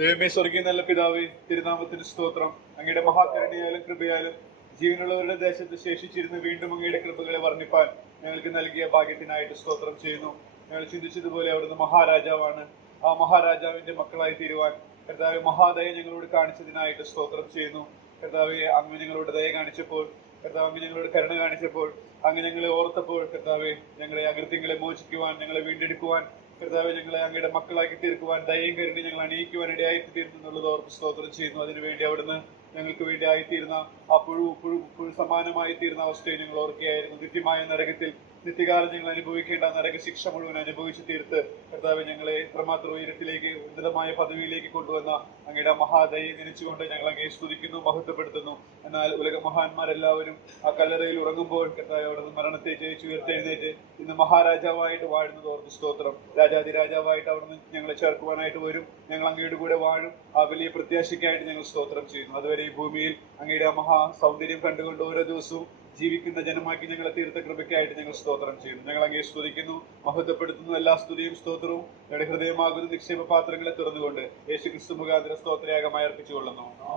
ദൈവമേ, സ്വർഗീയ നല്ല പിതാവേ, തിരുനാമത്തിന് സ്തോത്രം. അങ്ങയുടെ മഹാകരുണയാലും കൃപയാലും ജീവനുള്ളവരുടെ ദേശത്ത് ശേഷിച്ചിരുന്ന് വീണ്ടും അങ്ങയുടെ കൃപകളെ വർണ്ണിപ്പാൻ ഞങ്ങൾക്ക് നൽകിയ ഭാഗ്യത്തിനായിട്ട് സ്തോത്രം ചെയ്യുന്നു. ഞങ്ങൾ ചിന്തിച്ചതുപോലെ അവിടുന്ന് മഹാരാജാവാണ്. ആ മഹാരാജാവിന്റെ മക്കളായി തീരുവാൻ കർത്താവെ മഹാദയ ഞങ്ങളോട് കാണിച്ചതിനായിട്ട് സ്തോത്രം ചെയ്യുന്നു. കർത്താവെ, അങ്ങ് ഞങ്ങളോട് ദയ കാണിച്ചപ്പോൾ, കർത്താവ് അങ്ങ് ഞങ്ങളോട് കരുണ കാണിച്ചപ്പോൾ, അങ്ങ് ഞങ്ങളെ ഓർത്തപ്പോൾ, കർത്താവെ ഞങ്ങളെ അകൃത്യങ്ങളെ മോചിക്കുവാൻ, ഞങ്ങളെ വീണ്ടെടുക്കുവാൻ, കർത്താവെ ഞങ്ങളെ അങ്ങയുടെ മക്കളാക്കി തീർക്കുവാൻ, ദയയും കരുണയും ഞങ്ങൾ അണിയിക്കുവാൻ ഇടയായി തീർന്നു എന്നുള്ളത് ഓർത്ത് സ്തോത്രം ചെയ്യുന്നു. അതിനുവേണ്ടി അവിടുന്ന് ഞങ്ങൾക്ക് വേണ്ടി ആയിത്തീരുന്ന ആ പുഴു സമാനമായി തീർന്ന അവസ്ഥയെ ഞങ്ങൾ ഓർക്കുകയായിരുന്നു. നിത്യമായ നരകത്തിൽ നിത്യകാലം ഞങ്ങൾ അനുഭവിക്കേണ്ട നരക ശിക്ഷ മുഴുവൻ അനുഭവിച്ചു തീർത്ത് കർത്താവ് ഞങ്ങളെ എത്രമാത്രം ഉയരത്തിലേക്ക് ഉന്നതമായ പദവിയിലേക്ക് കൊണ്ടുവന്ന അങ്ങയുടെ മഹാദയെ നനച്ചുകൊണ്ട് ഞങ്ങൾ അങ്ങേ സ്തുതിക്കുന്നു, മഹത്വപ്പെടുത്തുന്നു. എന്നാൽ ഉലക മഹാന്മാരെല്ലാവരും ആ കല്ലറയിൽ ഉറങ്ങുമ്പോൾ കർത്താവ് അവിടുന്ന് മരണത്തെ ജയിച്ചു ഉയർത്തെഴുന്നേറ്റ് ഇന്ന് മഹാരാജാവായിട്ട് വാഴുന്നത് ഓർത്ത് സ്തോത്രം. രാജാതിരാജാവായിട്ട് അവിടുന്ന് ഞങ്ങളെ ചേർക്കുവാനായിട്ട് വരും. ഞങ്ങൾ അങ്ങയുടെ കൂടെ വാഴും. ആ വലിയ പ്രത്യാശയ്ക്കായിട്ട് ഞങ്ങൾ സ്തോത്രം ചെയ്യുന്നു. അതുവരെ ഈ ഭൂമിയിൽ അങ്ങയുടെ ആ മഹാ സൗന്ദര്യം കണ്ടുകൊണ്ട് ഓരോ ദിവസവും ജീവിക്കുന്ന ജനമാക്കി ഞങ്ങളെ തീർത്ത കൃപയ്ക്കായിട്ട് ഞങ്ങൾ സ്തോത്രം ചെയ്യുന്നു. ഞങ്ങൾ അങ്ങേ സ്തുതിക്കുന്നു, മഹത്വപ്പെടുത്തുന്നു. എല്ലാ സ്തുതിയും സ്തോത്രവും ഞങ്ങളുടെ ഹൃദയമാകുന്ന നിക്ഷേപ പാത്രങ്ങളെ തുറന്നുകൊണ്ട് യേശു ക്രിസ്തു മുഖാന്തരം സ്തോത്രയാഗമായി അർപ്പിച്ചുകൊള്ളുന്നു.